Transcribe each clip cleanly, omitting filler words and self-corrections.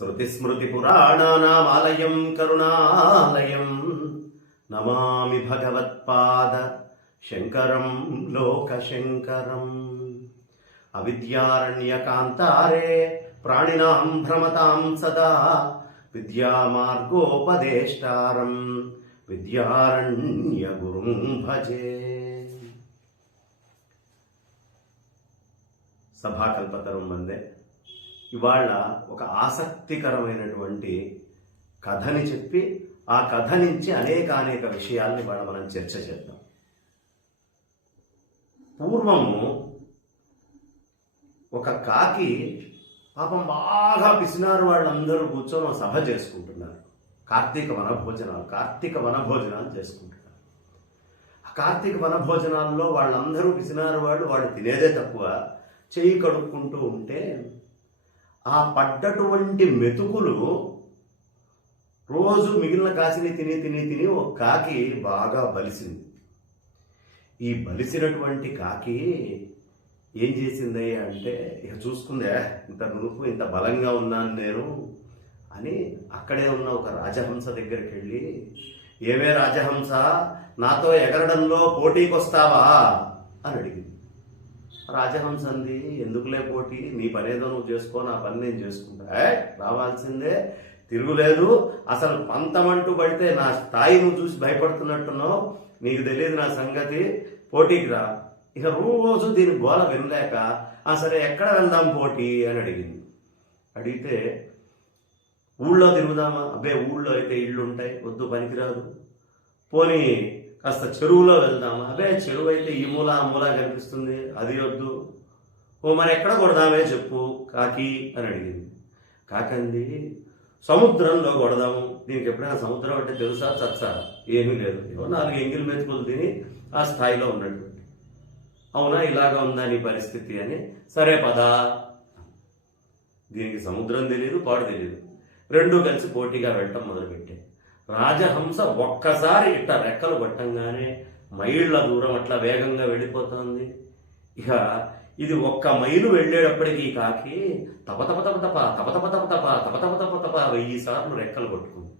శృతిస్మృతిపురాణానామాలయం కరుణాలయం నమామి భగవత్పాద శంకరం లోకశంకరం. అవిద్యారణ్యకాంతారే ప్రాణినాం భ్రమతాం సదా విద్యామార్గోపదేష్టారం విద్యారణ్య గురుం భజే. సభాకల్పతరం వందే. ఇవాళ ఒక ఆసక్తికరమైనటువంటి కథని చెప్పి ఆ కథ నుంచి అనేక విషయాల్ని ఇవాళ మనం చర్చ చేద్దాం. పూర్వము ఒక కాకి పాపం బాగా పిసినారు వాళ్ళందరూ కూర్చొని సభ చేసుకుంటున్నారు. కార్తీక వనభోజనాలు చేసుకుంటున్నారు. ఆ కార్తీక వనభోజనాల్లో వాళ్ళందరూ పిసినారు వాళ్ళు తినేదే తక్కువ, చెయ్యి కడుక్కుంటూ ఉంటే ఆ పడ్డటువంటి మెతుకులు రోజు మిగిలిన కాసిని తిని ఒక కాకి బాగా బలిసింది. ఈ బలిసినటువంటి కాకి ఏం చేసింది అంటే, ఇక చూసుకుందే ఇంత నునుపు ఇంత బలంగా ఉన్నాను నేను అని అక్కడే ఉన్న ఒక రాజహంస దగ్గరికి వెళ్ళి, ఏమే రాజహంస, నాతో ఎగరడంలో పోటీకి వస్తావా అని అడిగింది. రాజహంస అంది, ఎందుకులే పోటీ, నీ పనేదో నువ్వు చేసుకో, నా పని నేను చేసుకుంటా. రావాల్సిందే, తిరుగులేదు. అసలు పంతమంటూ పడితే నా స్థాయి నువ్వు చూసి భయపడుతున్నట్టున్నావు, నీకు తెలియదు నా సంగతి, పోటీకి రా. ఇక రోజు దీని గోల వినలేక, సరే ఎక్కడ వెళ్దాం పోటీ అని అడిగింది. అడిగితే, ఊళ్ళో తిరుగుదామా? అబ్బే ఊళ్ళో అయితే ఇళ్ళు ఉంటాయి, వద్దు, పనికిరాదు. పోనీ కాస్త చెరువులో వెళ్దామా? అదే చెరువు అయితే ఈ మూల ఆ మూల కనిపిస్తుంది, అది వద్దు. ఓ మరి ఎక్కడ కొడదామే చెప్పు కాకి అని అడిగింది. కాకంది, సముద్రంలో కొడదాము. దీనికి ఎప్పుడైనా సముద్రం అంటే తెలుసా చచ్చా? ఏమీ లేదు, ఏమో 4 ఎంగిల్ మెతుకులు తిని ఆ స్థాయిలో ఉన్నట్టు. అవునా, ఇలాగా ఉందా నీ పరిస్థితి అని, సరే పదా. దీనికి సముద్రం తెలియదు, పాడు తెలియదు, రెండూ కలిసి పోటీగా వెళ్ళటం మొదలుపెట్టాయి. రాజహంస ఒక్కసారి ఇట్లా రెక్కలు కొట్టంగానే మైళ్ళ దూరం అట్లా వేగంగా వెళ్ళిపోతుంది. ఇక ఇది 1 మైలు వెళ్ళేటప్పటికీ ఈ కాకి తప 1000 సార్లు రెక్కలు కొట్టుకుంది.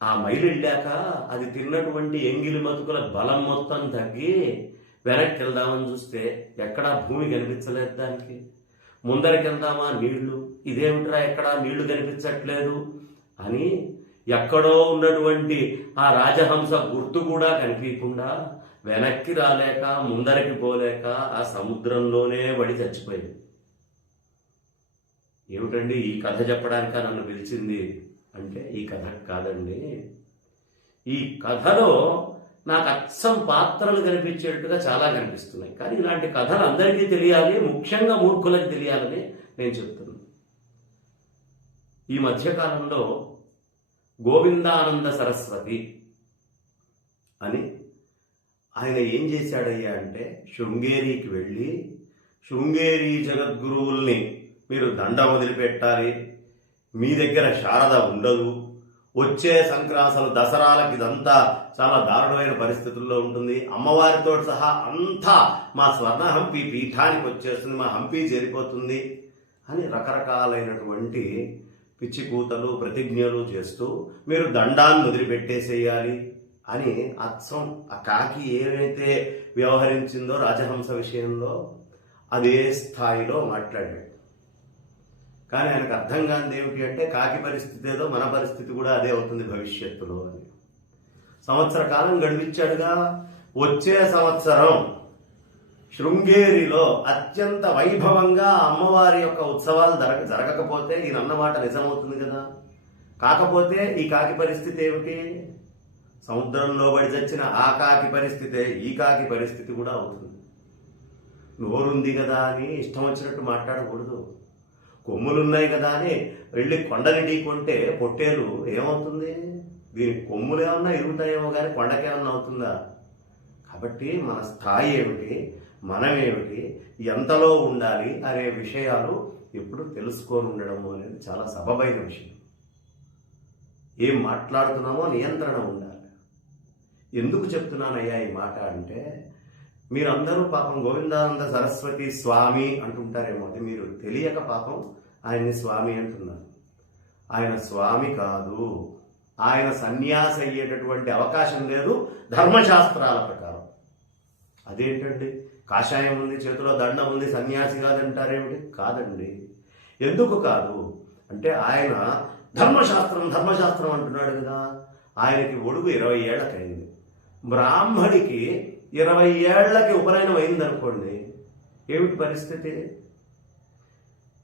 ఆ మైలు వెళ్ళాక అది తిన్నటువంటి ఎంగిలి మతుకుల బలం మొత్తం తగ్గి వెనక్కి వెళ్దామని చూస్తే ఎక్కడా భూమి కనిపించలేదు దానికి. ముందరికి వెళ్దామా, నీళ్లు, ఇదేమిట్రా ఎక్కడా నీళ్లు కనిపించట్లేదు అని ఎక్కడో ఉన్నటువంటి ఆ రాజహంస గుర్తు కూడా కనిపించకుండా వెనక్కి రాలేక ముందరికి పోలేక ఆ సముద్రంలోనే పడి చచ్చిపోయింది. ఏమిటండి ఈ కథ చెప్పడానిక నన్ను పిలిచింది అంటే, ఈ కథ కాదండి, ఈ కథలో నాకు అచ్చం పాత్రలు కనిపించేట్టుగా చాలా కనిపిస్తున్నాయి. కానీ ఇలాంటి కథలు అందరికీ తెలియాలి, ముఖ్యంగా మూర్ఖులకు తెలియాలని నేను చెప్తున్నాను. ఈ మధ్యకాలంలో గోవిందానంద సరస్వతి అని ఆయన ఏం చేశాడయ్యా అంటే, శృంగేరికి వెళ్ళి శృంగేరి జగద్గురువుల్ని మీరు దండ వదిలిపెట్టాలి, మీ దగ్గర శారద ఉండదు, వచ్చే సంక్రాంతులు దసరాలకి ఇదంతా చాలా దారుణమైన పరిస్థితుల్లో ఉంటుంది, అమ్మవారితో సహా అంతా మా స్వర్ణ హంపి పీఠానికి వచ్చేస్తుంది, మా హంపి చేరిపోతుంది అని రకరకాలైనటువంటి పిచ్చి కూతలు ప్రతిజ్ఞలు చేస్తూ మీరు దండాన్ని వదిలిపెట్టేసేయాలి అని అచ్చం ఆ కాకి ఏమైతే వ్యవహరించిందో రాజహంస విషయంలో అదే స్థాయిలో మాట్లాడాడు. కానీ ఆయనకు అర్థం కానిది ఏమిటి అంటే, కాకి పరిస్థితి ఏదో మన పరిస్థితి కూడా అదే అవుతుంది భవిష్యత్తులో అని. సంవత్సర కాలం గడిపించాడుగా. వచ్చే సంవత్సరం శృంగేరిలో అత్యంత వైభవంగా అమ్మవారి యొక్క ఉత్సవాలు జరగకపోతే ఈయనన్నమాట నిజమవుతుంది కదా. కాకపోతే ఈ కాకి పరిస్థితి ఏమిటి? సముద్రంలో పడి చచ్చిన ఆ కాకి పరిస్థితే ఈ కాకి పరిస్థితి కూడా అవుతుంది. నోరుంది కదా అని ఇష్టం వచ్చినట్టు మాట్లాడకూడదు. కొమ్ములున్నాయి కదా అని వెళ్ళి కొండని ఢీకొంటే పొట్టేలు ఏమవుతుంది? దీనికి కొమ్ములు ఏమన్నా ఇరుగుతాయేమో కానీ కొండకేమన్నా అవుతుందా? కాబట్టి మన స్థాయి ఏమిటి, మనమేమిటి, ఎంతలో ఉండాలి అనే విషయాలు ఎప్పుడు తెలుసుకొని ఉండడము అనేది చాలా సబబైన విషయం. ఏం మాట్లాడుతున్నామో నియంత్రణ ఉండాలి. ఎందుకు చెప్తున్నానయ్యా ఈ మాట అంటే, మీరందరూ పాపం గోవిందానంద సరస్వతి స్వామి అంటుంటారేమో, అది మీరు తెలియక పాపం ఆయన్ని స్వామి అంటున్నారు. ఆయన స్వామి కాదు, ఆయన సన్యాసి అయ్యేటటువంటి అవకాశం లేదు ధర్మశాస్త్రాల ప్రకారం. అదేంటండి, కాషాయం ఉంది, చేతిలో దండం ఉంది, సన్యాసి కాదంటారేమిటి? కాదండి. ఎందుకు కాదు అంటే ఆయన ధర్మశాస్త్రం అంటున్నాడు కదా. ఆయనకి ఒడుగు 20 ఏళ్లకైంది. బ్రాహ్మడికి 20 ఏళ్లకి ఉపనయనం అయిందనుకోండి, ఏమిటి పరిస్థితి?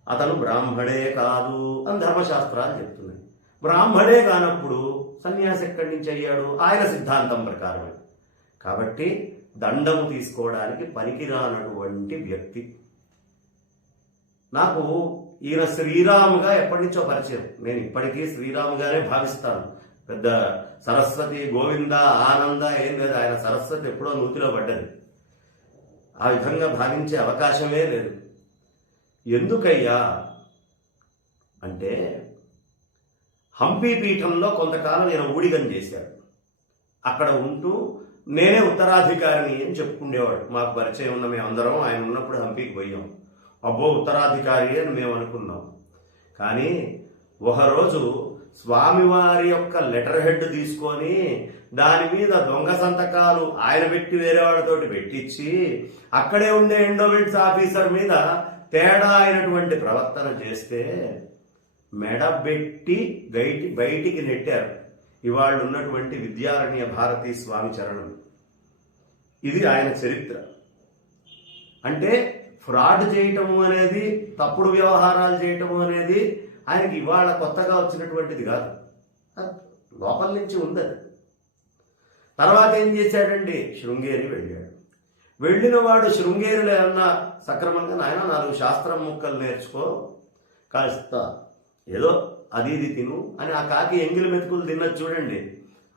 అతను బ్రాహ్మడే కాదు అని ధర్మశాస్త్రాలు చెప్తున్నాయి. బ్రాహ్మడే కానప్పుడు సన్యాసి ఎక్కడి నుంచి అయ్యాడు? ఆయన సిద్ధాంతం ప్రకారమే. కాబట్టి దండం తీసుకోవడానికి పనికిరానటువంటి వ్యక్తి. నాకు ఈయన శ్రీరాముగా ఎప్పటి నుంచో పరిచయం. నేను ఇప్పటికీ శ్రీరాముగానే భావిస్తాను. పెద్ద సరస్వతి, గోవింద, ఆనంద ఏం లేదు. ఆయన సరస్వతి ఎప్పుడో నూతిలో పడ్డది. ఆ విధంగా భావించే అవకాశమే లేదు. ఎందుకయ్యా అంటే హంపీ పీఠంలో కొంతకాలం నేను ఊడిగం చేశాడు. అక్కడ ఉంటూ నేనే ఉత్తరాధికారిని అని చెప్పుకునేవాడు. మాకు పరిచయం ఉన్న మేమందరం ఆయన ఉన్నప్పుడు హంపీకి పోయాం. అబ్బో ఉత్తరాధికారి అని మేము అనుకున్నాం. కానీ ఒకరోజు స్వామివారి యొక్క లెటర్ హెడ్ తీసుకొని దాని మీద దొంగ సంతకాలు ఆయన పెట్టి వేరే వాళ్ళతోటి పెట్టించి అక్కడే ఉండే ఎండోమెంట్స్ ఆఫీసర్ మీద తేడా అయినటువంటి ప్రవర్తన చేస్తే మెడబెట్టి బయటికి నెట్టారు. ఇవాళ ఉన్నటువంటి విద్యారణ్య భారతీ స్వామి చరణం. ఇది ఆయన చరిత్ర. అంటే ఫ్రాడ్ చేయటము అనేది, తప్పుడు వ్యవహారాలు చేయటము అనేది ఆయనకి ఇవాళ కొత్తగా వచ్చినటువంటిది కాదు, లోపల నుంచి ఉంది. తర్వాత ఏం చేశాడండి? శృంగేరి వెళ్ళాడు. వెళ్ళిన వాడు శృంగేరిలో ఏమన్నా సక్రమంగా నాయన 4 శాస్త్రం ముక్కలు నేర్చుకో, కాస్త ఏదో అది ఇది తిను అని ఆ కాకి ఎంగిలి మెతుకులు తిన్నది చూడండి.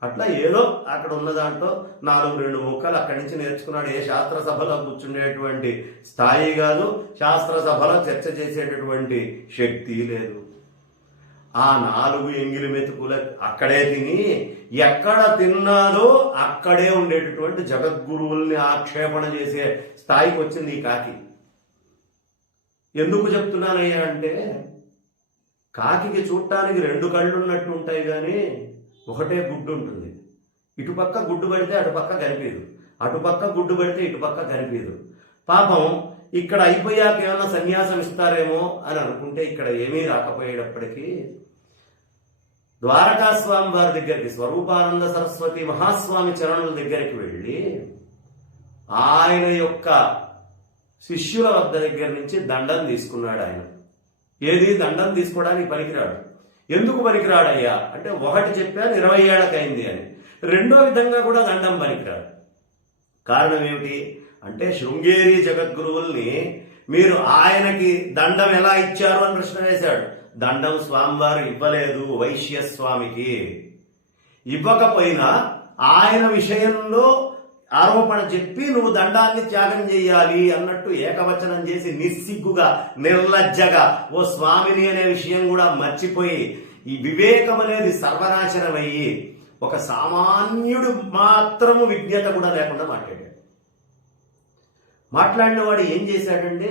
అట్లా ఏదో అక్కడ ఉన్న దాంట్లో 4-2 ముక్కలు అక్కడి నుంచి నేర్చుకున్నాడు. ఏ శాస్త్రసభలో కూర్చుండేటువంటి స్థాయి కాదు, శాస్త్రసభలో చర్చ చేసేటటువంటి శక్తి లేదు. ఆ 4 ఎంగిలి మెతుకుల అక్కడే తిని ఎక్కడ తిన్నాదో అక్కడే ఉండేటటువంటి జగద్గురువుల్ని ఆక్షేపణ చేసే స్థాయికి వచ్చింది ఈ కాకి. ఎందుకు చెప్తున్నానయ్యా అంటే కాకికి చూడటానికి 2 కళ్ళు ఉన్నట్టు ఉంటాయి, కానీ ఒకటే గుడ్డు ఉంటుంది. ఇటుపక్క గుడ్డు పడితే అటుపక్క కనిపించదు, అటుపక్క గుడ్డు పడితే ఇటుపక్క కనిపించదు. పాపం ఇక్కడ అయిపోయాక ఏమైనా సన్యాసం ఇస్తారేమో అని అనుకుంటే ఇక్కడ ఏమీ రాకపోయేటప్పటికీ ద్వారకా స్వామి వారి దగ్గరికి, స్వరూపానంద సరస్వతి మహాస్వామి చరణుల దగ్గరికి వెళ్ళి ఆయన యొక్క శిష్యుల వద్ద దగ్గర నుంచి దండం తీసుకున్నాడు. ఆయన ఏది దండం తీసుకోవడానికి పనికిరాడు. ఎందుకు పనికిరాడయ్యా అంటే ఒకటి చెప్పాను 20 ఏళ్లకైంది అని, రెండో విధంగా కూడా దండం పనికిరాడు. కారణం ఏమిటి అంటే శృంగేరి జగద్గురువుల్ని మీరు ఆయనకి దండం ఎలా ఇచ్చారు అని ప్రశ్న వేశాడు. దండం స్వామివారు ఇవ్వలేదు వైశ్యస్వామికి. ఇవ్వకపోయినా ఆయన విషయంలో ఆరోపణ చెప్పి నువ్వు దండాన్ని త్యాగం చేయాలి అన్నట్టు ఏకవచనం చేసి నిస్సిగ్గుగా నిర్లజ్జగా ఓ స్వామిని అనే విషయం కూడా మర్చిపోయి ఈ వివేకం అనేది సర్వనాశనమయ్యి ఒక సామాన్యుడు మాత్రము విజ్ఞత కూడా లేకుండా మాట్లాడిన వాడు ఏం చేశాడండి?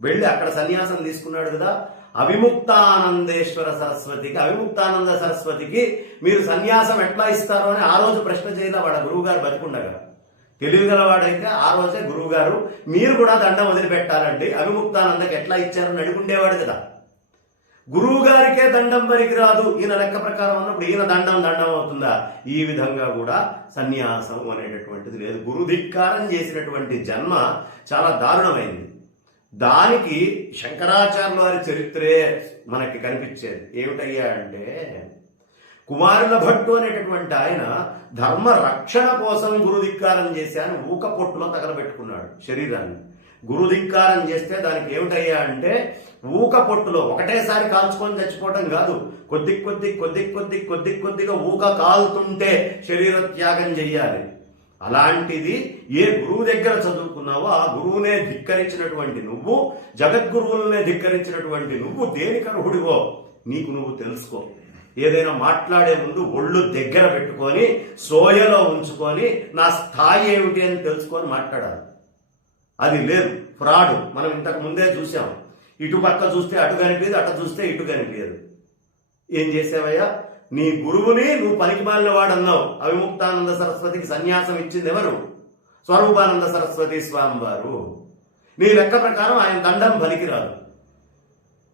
వెళ్ళి అక్కడ సన్యాసం తీసుకున్నాడు కదా, అవిముక్తానందేశ్వర సరస్వతికి, అవిముక్తానంద సరస్వతికి మీరు సన్యాసం ఎట్లా ఇస్తారో అని ఆ రోజు ప్రశ్న చేయదా వాళ్ళ గురువు గారు బతికుండగా. తెలివిగలవాడైతే ఆ రోజే గురువు గారు మీరు కూడా దండం వదిలిపెట్టాలండి, అవిముక్తానందకి ఎట్లా ఇచ్చారని అడుగుండేవాడు కదా. గురువు గారికే దండం పనికిరాదు ఈయన లెక్క ప్రకారం అన్నప్పుడు ఈయన దండం అవుతుందా? ఈ విధంగా కూడా సన్యాసం అనేటటువంటిది లేదు. గురుధిక్కారం చేసినటువంటి జన్మ చాలా దారుణమైంది. దానికి శంకరాచార్యుల వారి చరిత్రే మనకి కనిపించేది. ఏమిటయ్యా అంటే కుమారుల భట్టు అనేటటువంటి ఆయన ధర్మ రక్షణ కోసం గురుధిక్కారం చేశాను ఊక పొట్టులో తగలబెట్టుకున్నాడు శరీరాన్ని. గురుధిక్కారం చేస్తే దానికి ఏమిటయ్యా అంటే ఊక పొట్టులో ఒకటేసారి కాల్చుకొని చచ్చిపోవడం కాదు, కొద్దిగా ఊక కాలుతుంటే శరీర త్యాగం చెయ్యాలి. అలాంటిది ఏ గురువు దగ్గర చదువుకున్నావో ఆ గురువునే ధిక్కరించినటువంటి నువ్వు, జగద్గురువులనే ధిక్కరించినటువంటి నువ్వు దేనికి అర్హుడివో నీకు నువ్వు తెలుసుకో. ఏదైనా మాట్లాడే ముందు ఒళ్ళు దగ్గర పెట్టుకొని సోయలో ఉంచుకొని నా స్థాయి ఏమిటి అని తెలుసుకొని మాట్లాడాలి. అది లేదు, ఫ్రాడ్. మనం ఇంతకు ముందే చూసాం. ఇటు పక్క చూస్తే అటు కనిపించదు, అటు చూస్తే ఇటు కనిపించదు. ఏం చేసావయ్యా? నీ గురువుని నువ్వు పనికిమాలిన వాడన్నావు. అవిముక్తానంద సరస్వతికి సన్యాసం ఇచ్చింది ఎవరు? స్వరూపానంద సరస్వతి స్వామి వారు. నీ లెక్క ప్రకారం ఆయన దండం పనికిరాదు.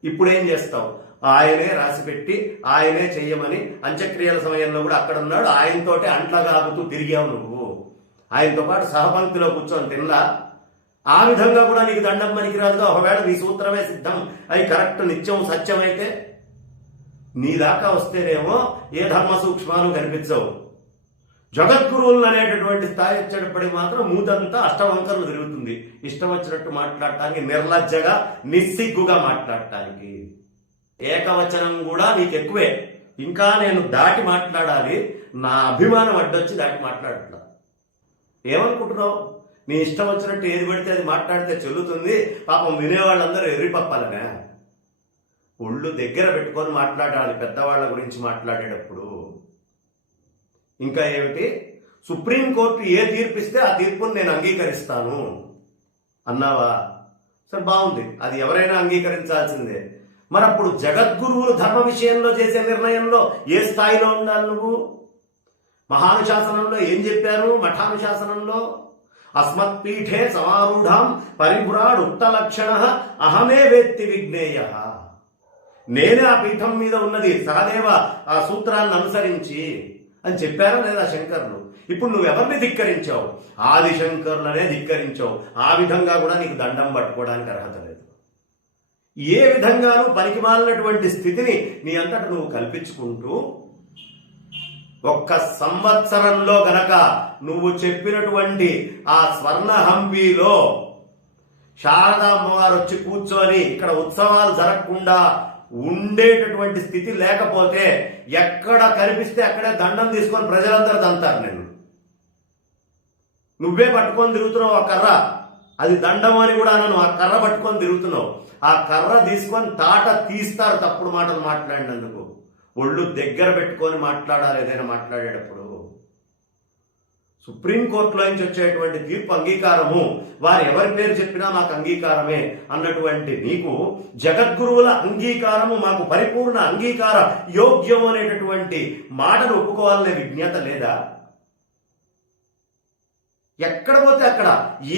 ఇప్పుడేం చేస్తావు? ఆయనే రాసిపెట్టి ఆయనే చెయ్యమని అంత్యక్రియల సమయంలో కూడా అక్కడ ఉన్నాడు, ఆయనతోటే అంట్లగాగుతూ తిరిగావు నువ్వు. ఆయనతో పాటు సహపంక్తిలో కూర్చొని తినలా. ఆ విధంగా కూడా నీకు దండం పనికిరాదుగా. ఒకవేళ నీ సూత్రమే సిద్ధం అవి కరెక్ట్ నిత్యం సత్యమైతే నీ దాకా వస్తేనేమో ఏ ధర్మ సూక్ష్మాలు కనిపించవు. జగద్గురువులు అనేటటువంటి స్థాయి వచ్చేటప్పటికి మాత్రం మూతంతా అష్టవంకరలు తిరుగుతుంది. ఇష్టం వచ్చినట్టు మాట్లాడటానికి, నిర్లజ్జగా నిస్సిగ్గుగా మాట్లాడటానికి. ఏకవచనం కూడా నీకు ఎక్కువే. ఇంకా నేను దాటి మాట్లాడాలి, నా అభిమానం అడ్డొచ్చి దాటి మాట్లాడట్లా. ఏమనుకుంటున్నావు? నీ ఇష్టం వచ్చినట్టు ఏది పడితే అది మాట్లాడితే చెల్లుతుంది, పాపం వినేవాళ్ళందరూ ఎర్రిపప్పాలనే. ఒళ్ళు దగ్గర పెట్టుకొని మాట్లాడాలి పెద్దవాళ్ళ గురించి మాట్లాడేటప్పుడు. ఇంకా ఏమిటి? సుప్రీంకోర్టు ఏ తీర్పిస్తే ఆ తీర్పును నేను అంగీకరిస్తాను అన్నావా? సరే, బాగుంది, అది ఎవరైనా అంగీకరించాల్సిందే. మరి అప్పుడు జగద్గురువులు ధర్మ విషయంలో చేసే నిర్ణయంలో ఏ స్థాయిలో ఉండాలి నువ్వు? మహానుశాసనంలో ఏం చెప్పారు? మఠానుశాసనంలో అస్మత్పీఠే సమారూఢం పరిభురాడు ఉక్తలక్షణ అహమే వేత్తి విజ్ఞేయ. నేనే ఆ పీఠం మీద ఉన్నది సహదేవ ఆ సూత్రాన్ని అనుసరించి అని చెప్పారా లేదా శంకరులు? ఇప్పుడు నువ్వెవరిని ధిక్కరించావు? ఆదిశంకరులనే ధిక్కరించావు. ఆ విధంగా కూడా నీకు దండం పట్టుకోవడానికి అర్హత లేదు. ఏ విధంగానూ పనికిమాలినటువంటి స్థితిని నీ అంతట నువ్వు కల్పించుకుంటూ ఒక్క సంవత్సరంలో గనక నువ్వు చెప్పినటువంటి ఆ స్వర్ణ హంపీలో శారదామ్మవారు వచ్చి కూర్చొని ఇక్కడ ఉత్సవాలు జరగకుండా ఉండేటటువంటి స్థితి లేకపోతే ఎక్కడ కనిపిస్తే అక్కడే దండం తీసుకొని ప్రజలందరూ దంతారు. నేను నువ్వే పట్టుకొని తిరుగుతున్నావు ఆ కర్ర, అది దండం అని కూడా అనను. ఆ కర్ర పట్టుకొని తిరుగుతున్నావు. ఆ కర్ర తీసుకొని తాట తీస్తారు తప్పుడు మాటలు మాట్లాడినందుకు. ఒళ్ళు దగ్గర పెట్టుకొని మాట్లాడాలి ఏదైనా మాట్లాడేటప్పుడు. సుప్రీంకోర్టులో నుంచి వచ్చేటువంటి తీర్పు అంగీకారము, వారు ఎవరి పేరు చెప్పినా మాకు అంగీకారమే అన్నటువంటి నీకు జగద్గురువుల అంగీకారము మాకు పరిపూర్ణ అంగీకార యోగ్యం అనేటటువంటి మాటను ఒప్పుకోవాలనే విజ్ఞత లేదా? ఎక్కడ పోతే అక్కడ,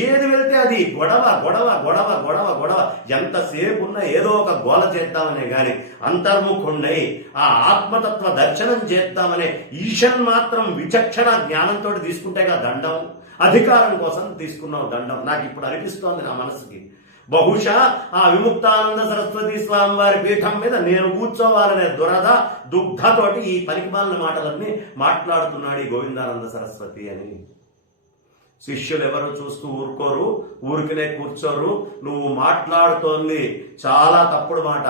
ఏది వెళ్తే అది గొడవ గొడవ గొడవ గొడవ గొడవ. ఎంతసేపు ఉన్నా ఏదో ఒక గోల చేద్దామనే గాని అంతర్ముఖుండై ఆ ఆత్మతత్వ దర్శనం చేద్దామనే ఈషన్ మాత్రం విచక్షణ జ్ఞానంతో తీసుకుంటేగా దండం. అధికారం కోసం తీసుకున్నావు దండం. నాకు ఇప్పుడు అనిపిస్తోంది నా మనసుకి, బహుశా ఆ విముక్తానంద సరస్వతి స్వామి వారి పీఠం మీద నేను కూర్చోవాలనే దురద దుగ్ధతోటి ఈ పనికిమాలిన మాటలన్నీ మాట్లాడుతున్నాడు ఈ గోవిందానంద సరస్వతి అని. శిష్యులు ఎవరు చూస్తూ ఊరుకోరు, ఊరికినే కూర్చోరు. నువ్వు మాట్లాడుతోంది చాలా తప్పుడు మాట.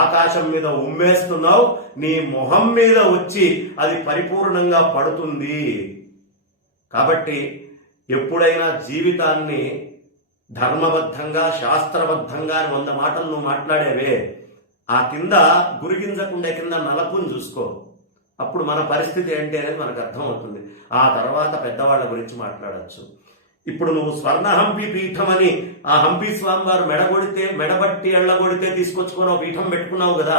ఆకాశం మీద ఉమ్మేస్తున్నావు, నీ మొహం మీద వచ్చి అది పరిపూర్ణంగా పడుతుంది. కాబట్టి ఎప్పుడైనా జీవితాన్ని ధర్మబద్ధంగా శాస్త్రబద్ధంగా 100 మాటలు నువ్వు మాట్లాడేవే, ఆ కింద గురిగింజకుండే కింద నలపుని చూసుకో. అప్పుడు మన పరిస్థితి ఏంటి అనేది మనకు అర్థమవుతుంది. ఆ తర్వాత పెద్దవాళ్ళ గురించి మాట్లాడచ్చు. ఇప్పుడు నువ్వు స్వర్ణ హంపి పీఠం అని ఆ హంపి స్వామి వారు మెడబట్టి ఎళ్ళగొడితే తీసుకొచ్చుకొని పీఠం పెట్టుకున్నావు కదా,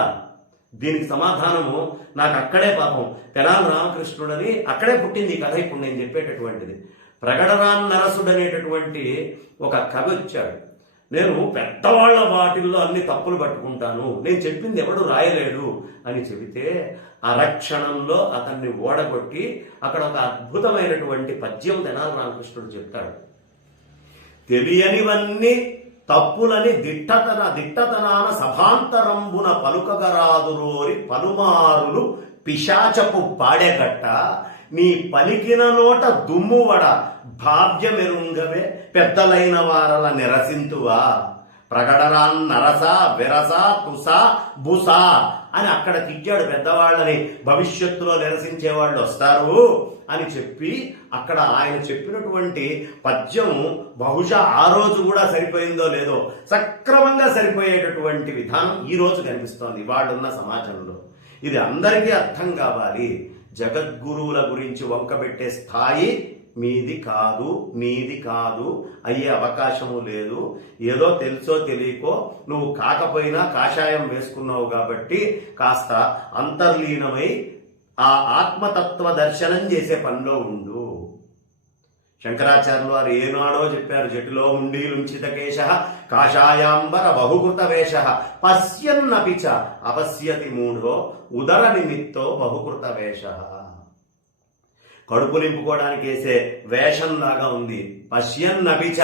దీనికి సమాధానము నాకు అక్కడే పాపం తెనాలి రామకృష్ణుడని అక్కడే పుట్టింది ఈ కథ. ఇప్పుడు నేను చెప్పేటటువంటిది ప్రగడరాన్ నరసుడు అనేటటువంటి ఒక కవి వచ్చాడు. నేను పెద్దవాళ్ల వాటిల్లో అన్ని తప్పులు పట్టుకుంటాను, నేను చెప్పింది ఎవడు రాయలేడు అని చెబితే అరక్షణంలో అతన్ని ఓడగొట్టి అక్కడ ఒక అద్భుతమైనటువంటి పద్యం తెనాలి రామకృష్ణుడు చెప్తాడు. తెలియనివన్నీ తప్పులని దిట్టతనాన సభాంతరంబున పలుకగరాదురోరి పలుమారులు పిశాచపు పాడెగట్ట నీ పలికిన నోట దుమ్మువడ భావ్యమెరుంగవే పెద్దలైన వారల నిరసింతువా ప్రగడరాన్ నరస విరస తుస బుస అని అక్కడ తిట్టాడు పెద్దవాళ్ళని. భవిష్యత్తులో నిరసించే వాళ్ళు వస్తారు అని చెప్పి అక్కడ ఆయన చెప్పినటువంటి పద్యం బహుశా ఆ రోజు కూడా సరిపోయిందో లేదో సక్రమంగా సరిపోయేటటువంటి విధానం ఈ రోజు కనిపిస్తోంది వాళ్ళున్న సమాజంలో. ఇది అందరికీ అర్థం కావాలి. జగద్గురువుల గురించి వంకబెట్టే స్థాయి మీది కాదు, నీది కాదు, అయ్యే అవకాశము లేదు. ఏదో తెలుసో తెలియకో నువ్వు కాకపోయినా కాషాయం వేసుకున్నావు కాబట్టి కాస్త అంతర్లీనమై ఆ ఆత్మతత్వ దర్శనం చేసే పనిలో ఉండు. శంకరాచార్యులు వారు ఏనాడో చెప్పారు, జటిలో ముండీలుంచిత కేశ కాషాయాంబర బహుకృత వేష పశ్యన్నపి చ అపశ్యతి మూఢో ఉదర నిమిత్తో బహుకృత వేష. కడుపు నింపుకోవడానికి వేసే వేషంలాగా ఉంది. పశ్యన్నపి చ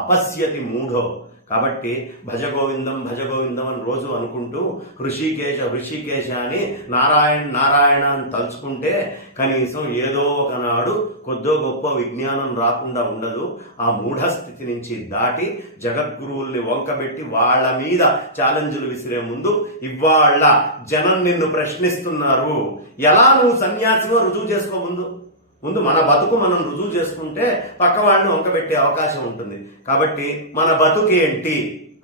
అపశ్యతి మూఢో. కాబట్టి భజగోవిందం భజగోవిందం అని రోజు అనుకుంటూ హృషికేశ హృషికేశ అని నారాయణ నారాయణ అని తలుచుకుంటే కనీసం ఏదో ఒకనాడు కొద్దో గొప్ప విజ్ఞానం రాకుండా ఉండదు. ఆ మూఢస్థితి నుంచి దాటి జగద్గురువుల్ని వంకబెట్టి వాళ్ళ మీద ఛాలెంజ్లు విసిరే ముందు ఇవాళ జనం నిన్ను ప్రశ్నిస్తున్నారు, ఎలా నువ్వు సన్యాసివో రుజువు చేసుకో. ముందు మన బతుకు మనం రుజువు చేసుకుంటే పక్క వాళ్ళని వంకబెట్టే అవకాశం ఉంటుంది. కాబట్టి మన బతుకు ఏంటి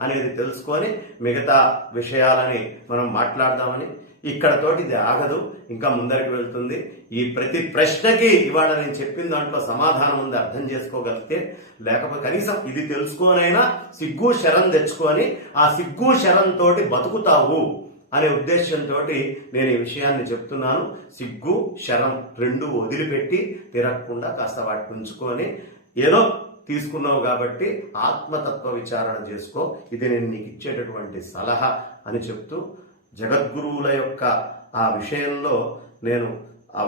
అనేది తెలుసుకొని మిగతా విషయాలని మనం మాట్లాడదామని. ఇక్కడతోటి ఇది ఆగదు, ఇంకా ముందరికి వెళ్తుంది. ఈ ప్రతి ప్రశ్నకి ఇవాళ నేను చెప్పిన దాంట్లో సమాధానం ఉంది, అర్థం చేసుకోగలిగితే. లేకపోతే కనీసం ఇది తెలుసుకోనైనా సిగ్గు శరం తెచ్చుకొని ఆ సిగ్గు శరం తోటి బతుకుతావు అనే ఉద్దేశంతో నేను ఈ విషయాన్ని చెప్తున్నాను. సిగ్గు శరం రెండు వదిలిపెట్టి తిరగకుండా కాస్త వాటిని ఉంచుకొని ఏదో తీసుకున్నావు కాబట్టి ఆత్మతత్వ విచారణ చేసుకో. ఇది నేను నీకు ఇచ్చేటటువంటి సలహా అని చెప్తూ జగద్గురువుల యొక్క ఆ విషయంలో నేను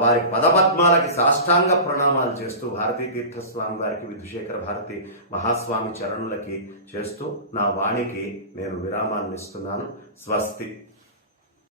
వారి పదపద్మాలకి సాష్టాంగ ప్రణామాలు చేస్తూ భారతీ తీర్థస్వామి వారికి, విధుశేఖర భారతి మహాస్వామి చరణులకి చేస్తూ నా వాణికి నేను విరామాన్ని ఇస్తున్నాను. స్వస్తి.